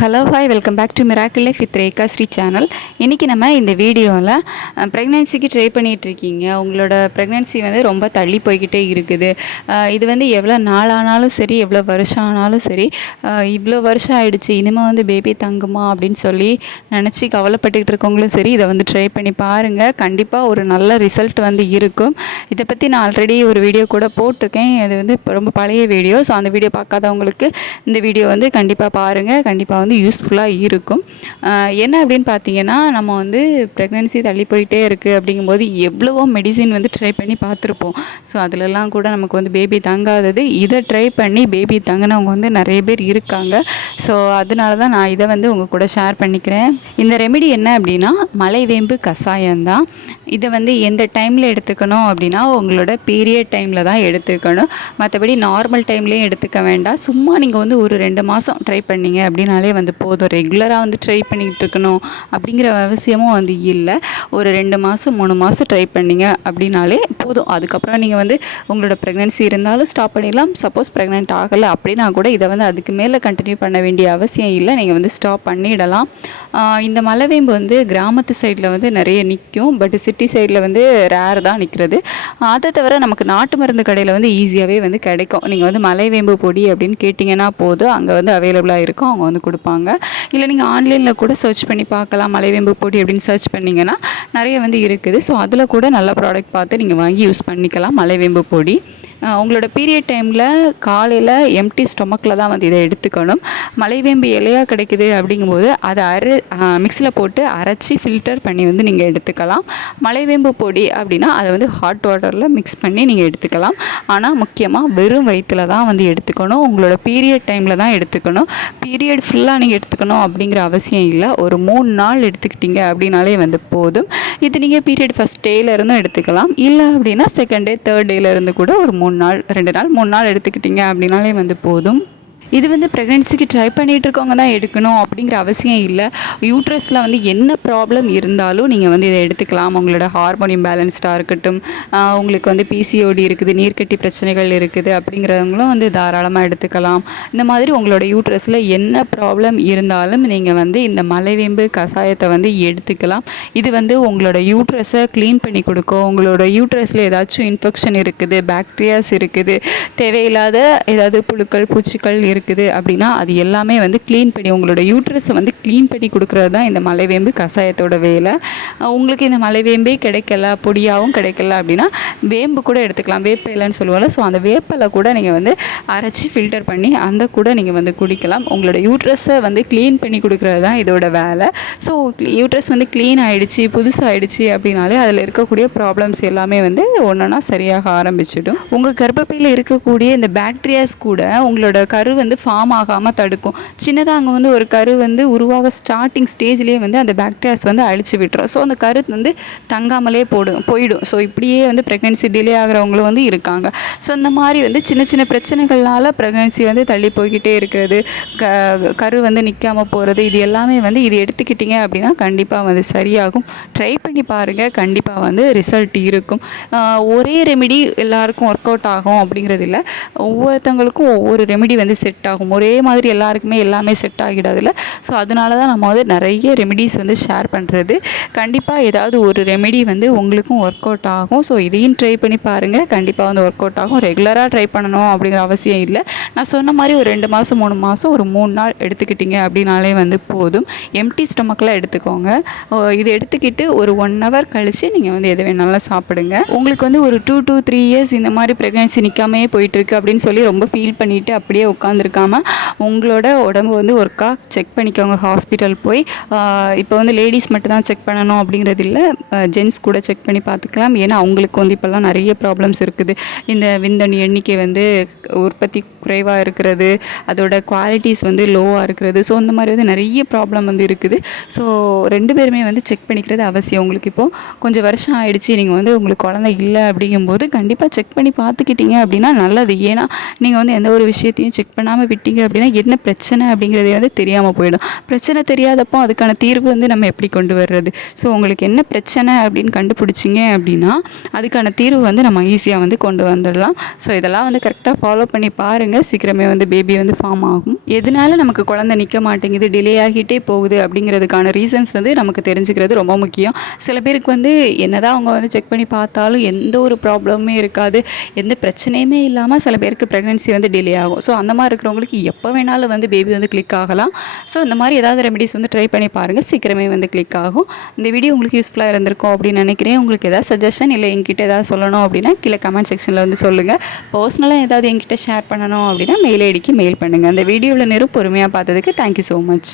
Hello hi welcome back to miracle life with Rekha Sri channel. இன்றைக்கி நம்ம இந்த வீடியோவில் ப்ரெக்னென்சிக்கு ட்ரை பண்ணிகிட்ருக்கீங்க, உங்களோட ப்ரெக்னென்சி வந்து ரொம்ப தள்ளி போய்கிட்டே இருக்குது. இது வந்து எவ்வளோ நாள் ஆனாலும் சரி, எவ்வளோ வருஷம் ஆனாலும் சரி, இவ்வளோ வருஷம் ஆகிடுச்சு, இனிமேல் வந்து பேபி தங்குமா அப்படின்னு சொல்லி நினச்சி கவலைப்பட்டுக்கிட்டு இருக்கவங்களும் சரி, இதை வந்து ட்ரை பண்ணி பாருங்கள். கண்டிப்பாக ஒரு நல்ல ரிசல்ட் வந்து இருக்கும். இதை பற்றி நான் ஆல்ரெடி ஒரு வீடியோ கூட போட்டிருக்கேன். அது வந்து ரொம்ப பழைய வீடியோ. ஸோ அந்த வீடியோ பார்க்காதவங்களுக்கு இந்த வீடியோ வந்து கண்டிப்பாக பாருங்கள். கண்டிப்பாக வந்து யூஸ்ஃபுல்லாக இருக்கும். என்ன அப்படின்னு பார்த்தீங்கன்னா, நம்ம வந்து ப்ரெக்னென்சி தள்ளி போயிட்டே இருக்குது அப்படிங்கும்போது எவ்வளவோ மெடிசின் வந்து ட்ரை பண்ணி பார்த்துருப்போம். ஸோ அதிலெல்லாம் கூட நமக்கு வந்து பேபி தங்காதது. இதை ட்ரை பண்ணி பேபி தங்கினவங்க வந்து நிறைய பேர் இருக்காங்க. ஸோ அதனால தான் நான் இதை வந்து உங்கள் கூட ஷேர் பண்ணிக்கிறேன். இந்த ரெமெடி என்ன அப்படின்னா, மலைவேம்பு கஷாயம்தான். இதை வந்து எந்த டைமில் எடுத்துக்கணும் அப்படின்னா, உங்களோட பீரியட் டைமில் தான் எடுத்துக்கணும். மற்றபடி நார்மல் டைம்லேயும் எடுத்துக்க வேண்டாம். சும்மா நீங்கள் வந்து ஒரு 2 மாதம் ட்ரை பண்ணிங்க அப்படின்னாலே வந்து போதும். ரெகுலராக வந்து ட்ரை பண்ணிக்கிட்டு இருக்கணும் அப்படிங்கிற அவசியமும் வந்து இல்லை. ஒரு 2 மாதம் 3 மாதம் ட்ரை பண்ணிங்க அப்படின்னாலே போதும். அதுக்கப்புறம் நீங்கள் வந்து உங்களோட ப்ரெக்னென்சி இருந்தாலும் ஸ்டாப் பண்ணிடலாம். சப்போஸ் ப்ரெக்னென்ட் ஆகலை அப்படின்னா கூட இதை வந்து அதுக்கு மேலே கண்டினியூ பண்ண வேண்டிய அவசியம் இல்லை. நீங்கள் வந்து ஸ்டாப் பண்ணிடலாம். இந்த மலைவேம்பு வந்து கிராமத்து சைடில் வந்து நிறைய நிற்கும். பட் சிட்டி சைடில் வந்து ரேர் தான் நிற்கிறது. அதை தவிர நமக்கு நாட்டு மருந்து கடையில் வந்து ஈஸியாகவே வந்து கிடைக்கும். நீங்கள் வந்து மலைவேம்பு பொடி அப்படின்னு கேட்டிங்கன்னா போதும், அங்கே வந்து அவைலபிளாக இருக்கும், அவங்க வந்து கொடுப்பாங்க. இல்லை நீங்கள் ஆன்லைனில் கூட சர்ச் பண்ணி பார்க்கலாம். மலைவேம்பு பொடி அப்படின்னு சர்ச் பண்ணிங்கன்னா நிறைய வந்து இருக்குது. ஸோ அதில் கூட நல்ல ப்ராடக்ட் பார்த்து நீங்கள் வாங்கி யூஸ் பண்ணிக்கலாம் மலைவேம்பு பொடி. உங்களோட பீரியட் டைமில் காலையில் எம்டி ஸ்டொமக்கில் தான் வந்து இதை எடுத்துக்கணும். மலைவேம்பு இலையாக கிடைக்குது அப்படிங்கும்போது அதை மிக்ஸியில் போட்டு அரைச்சி ஃபில்டர் பண்ணி வந்து நீங்கள் எடுத்துக்கலாம். மலைவேம்பு பொடி அப்படின்னா அதை வந்து ஹாட் வாட்டரில் மிக்ஸ் பண்ணி நீங்கள் எடுத்துக்கலாம். ஆனால் முக்கியமாக வெறும் வயிற்றில் தான் வந்து எடுத்துக்கணும். உங்களோட பீரியட் டைமில் தான் எடுத்துக்கணும். பீரியட் ஃபுல்லாக நீங்கள் எடுத்துக்கணும் அப்படிங்கிற அவசியம் இல்லை. ஒரு 3 நாள் எடுத்துக்கிட்டீங்க அப்படின்னாலே வந்து போதும். இது நீங்கள் பீரியட் ஃபஸ்ட் டேலேருந்தும் எடுத்துக்கலாம். இல்லை அப்படின்னா செகண்ட் டே தேர்ட் டேலேருந்து கூட ஒரு 3 நாள் 2 நாள் 3 நாள் எடுத்துக்கிட்டிங்க அப்படின்னாலே வந்து போதும். இது வந்து ப்ரெக்னென்சிக்கு ட்ரை பண்ணிகிட்டு இருக்கவங்க தான் எடுக்கணும் அப்படிங்கிற அவசியம் இல்லை. யூட்ரஸில் வந்து என்ன ப்ராப்ளம் இருந்தாலும் நீங்கள் வந்து இதை எடுத்துக்கலாம். உங்களோட ஹார்மோன் இம்பேலன்ஸ்டாக இருக்கட்டும், உங்களுக்கு வந்து பிசிஓடி இருக்குது, நீர்க்கட்டி பிரச்சனைகள் இருக்குது அப்படிங்கிறவங்களும் வந்து தாராளமாக எடுத்துக்கலாம். இந்த மாதிரி உங்களோட யூட்ரஸில் என்ன ப்ராப்ளம் இருந்தாலும் நீங்கள் வந்து இந்த மலைவேம்பு கஷாயத்தை வந்து எடுத்துக்கலாம். இது வந்து உங்களோட யூட்ரஸை க்ளீன் பண்ணி கொடுக்கும். உங்களோட யூட்ரஸில் ஏதாச்சும் இன்ஃபெக்ஷன் இருக்குது, பாக்டீரியாஸ் இருக்குது, தேவையில்லாத ஏதாவது புழுக்கள் பூச்சிகள் இருக்குது அப்படின்னா அது எல்லாமே வந்து க்ளீன் பண்ணி உங்களோட யூட்ரஸை வந்து க்ளீன் பண்ணி கொடுக்குறது தான் இந்த மலைவேம்பு கஷாயத்தோட வேலை. உங்களுக்கு இந்த மலைவேம்பே கிடைக்கல, பொடியாகவும் கிடைக்கல அப்படின்னா வேம்பு கூட எடுத்துக்கலாம். வேப்பலைன்னு சொல்லுவாங்க. ஸோ அந்த வேப்பலை கூட நீங்கள் வந்து அரைச்சி ஃபில்டர் பண்ணி அந்த கூட நீங்கள் வந்து குடிக்கலாம். உங்களோட யூட்ரஸை வந்து க்ளீன் பண்ணி கொடுக்குறது தான் இதோட வேலை. ஸோ யூட்ரஸ் வந்து க்ளீன் ஆகிடுச்சு, புதுசாகிடுச்சு அப்படின்னாலே அதில் இருக்கக்கூடிய ப்ராப்ளம்ஸ் எல்லாமே வந்து ஒன்றா சரியாக ஆரம்பிச்சிடும். உங்கள் கர்ப்பப்பையில் இருக்கக்கூடிய இந்த பாக்டீரியாஸ் கூட உங்களோட கரு வந்து ஃபார்ம் ஆகாமல் தடுக்கும். சின்னதாக அங்கே வந்து ஒரு கரு வந்து உருவாக ஸ்டார்டிங் ஸ்டேஜ்லேயே வந்து அந்த பாக்டீரியாஸ் வந்து அழிச்சு விட்டுரும். ஸோ அந்த கரு வந்து தங்காமலே போயிடும். ஸோ இப்படியே வந்து ப்ரெக்னென்சி டிலே ஆகிறவங்களும் வந்து இருக்காங்க. ஸோ இந்த மாதிரி வந்து சின்ன சின்ன பிரச்சனைகள்னால ப்ரெக்னென்சி வந்து தள்ளி போய்கிட்டே இருக்கிறது, கரு வந்து நிற்காமல் போகிறது, இது எல்லாமே வந்து இது எடுத்துக்கிட்டிங்க அப்படின்னா கண்டிப்பாக வந்து சரியாகும். ட்ரை பண்ணி பாருங்கள், கண்டிப்பாக வந்து ரிசல்ட் இருக்கும். ஒரே ரெமெடி எல்லாருக்கும் ஒர்க் அவுட் ஆகும் அப்படிங்கிறது இல்லை. ஒவ்வொருத்தவங்களுக்கும் ஒவ்வொரு ரெமெடி வந்து செட் ஆகும். ஒரே மாதிரி எல்லாருக்குமே எல்லாமே செட் ஆகிடாதுல்ல. ஸோ அதனால தான் நம்ம வந்து நிறைய ரெமெடிஸ் வந்து ஷேர் பண்ணுறது. கண்டிப்பாக ஏதாவது ஒரு ரெமெடி வந்து உங்களுக்கும் ஒர்க் அவுட் ஆகும். ஸோ இதையும் ட்ரை பண்ணி பாருங்கள், கண்டிப்பாக வந்து ஒர்க் அவுட் ஆகும். ரெகுலராக ட்ரை பண்ணணும் அப்படிங்கிற அவசியம் இல்லை. நான் சொன்ன மாதிரி ஒரு 2 மாதம் 3 மாதம் ஒரு 3 நாள் எடுத்துக்கிட்டிங்க அப்படின்னாலே வந்து போதும். எம்டி ஸ்டொமக்கில் எடுத்துக்கோங்க. இது எடுத்துக்கிட்டு ஒரு 1 hour கழித்து நீங்கள் வந்து எது வேணாலும் சாப்பிடுங்க. உங்களுக்கு வந்து ஒரு 2 to 3 years இந்த மாதிரி ப்ரெக்னென்சி நிற்காமே போயிட்டுருக்கு அப்படின்னு சொல்லி ரொம்ப ஃபீல் பண்ணிவிட்டு அப்படியே உட்காந்துருக்காமல் உங்களோட உடம்பு வந்து ஒர்க்காக செக் பண்ணிக்கோங்க. ஹாஸ்பிட்டல் போய் இப்போ வந்து லேடிஸ் மட்டும் தான் செக் பண்ணணும் அப்படிங்கிறது இல்லை, ஜென்ட்ஸ் கூட செக் பண்ணி பார்த்துக்கலாம். ஏன்னா அவங்களுக்கு வந்து இப்போல்லாம் நிறைய ப்ராப்ளம்ஸ் இருக்குது. இந்த விந்தணு எண்ணிக்கை வந்து உற்பத்தி குறைவாக இருக்கிறது, அதோட குவாலிட்டிஸ் வந்து லோவாக இருக்கிறது. ஸோ இந்த மாதிரி வந்து நிறைய ப்ராப்ளம் வந்து இருக்குது. ஸோ 2 பேருமே வந்து செக் பண்ணிக்கிறது அவசியம். உங்களுக்கு இப்போது கொஞ்சம் வருஷம் ஆகிடுச்சு, நீங்கள் வந்து உங்களுக்கு குழந்தை இல்லை அப்படிங்கும்போது கண்டிப்பாக செக் பண்ணி பார்த்துக்கிட்டீங்க அப்படின்னா நல்லது. ஏன்னா நீங்கள் வந்து எந்த ஒரு விஷயத்தையும் செக் பண்ணாமல் பண்ணாமல் விட்டீங்க அப்படின்னா என்ன பிரச்சனை அப்படிங்கிறதே வந்து தெரியாமல் போயிடும். பிரச்சனை தெரியாதப்போ அதுக்கான தீர்வு வந்து நம்ம எப்படி கொண்டு வர்றது? ஸோ உங்களுக்கு என்ன பிரச்சனை அப்படின்னு கண்டுபிடிச்சிங்க அப்படின்னா அதுக்கான தீர்வு வந்து நம்ம ஈஸியாக வந்து கொண்டு வந்துடலாம். ஸோ இதெல்லாம் வந்து கரெக்டாக ஃபாலோ பண்ணி பாருங்கள். சீக்கிரமே வந்து பேபி வந்து ஃபார்ம் ஆகும். எதனால நமக்கு குழந்தை நிற்க மாட்டேங்குது, டிலே ஆகிட்டே போகுது அப்படிங்கிறதுக்கான ரீசன்ஸ் வந்து நமக்கு தெரிஞ்சுக்கிறது ரொம்ப முக்கியம். சில பேருக்கு வந்து என்னதான் அவங்க வந்து செக் பண்ணி பார்த்தாலும் எந்த ஒரு ப்ராப்ளமுமே இருக்காது, எந்த பிரச்சனையுமே இல்லாமல் சில பேருக்கு ப்ரெக்னென்சி வந்து டிலே ஆகும். ஸோ அந்த மாதிரி இருக்கிறவங்களுக்கு எப்போ வேணாலும் வந்து பேபி வந்து கிளிக் ஆகலாம். ஸோ இந்த மாதிரி ஏதாவது ரெமெடிஸ் வந்து ட்ரை பண்ணி பாருங்கள், சீக்கிரமே வந்து கிளிக் ஆகும். இந்த வீடியோ உங்களுக்கு யூஸ்ஃபுல்லாக இருந்திருக்கும் அப்படின்னு நினைக்கிறேன். உங்களுக்கு ஏதாவது சஜஷன் இல்லை என்கிட்ட ஏதாவது சொல்லணும் அப்படின்னா கீழே கமெண்ட் செக்ஷனில் வந்து சொல்லுங்கள். பர்சனலாக ஏதாவது என்கிட்ட ஷேர் பண்ணணும் அப்படின்னா மெயில் ஐடிக்கு மெயில் பண்ணுங்கள். அந்த வீடியோவில் பொறுமையாக பார்த்ததுக்கு தேங்க்யூ ஸோ மச்.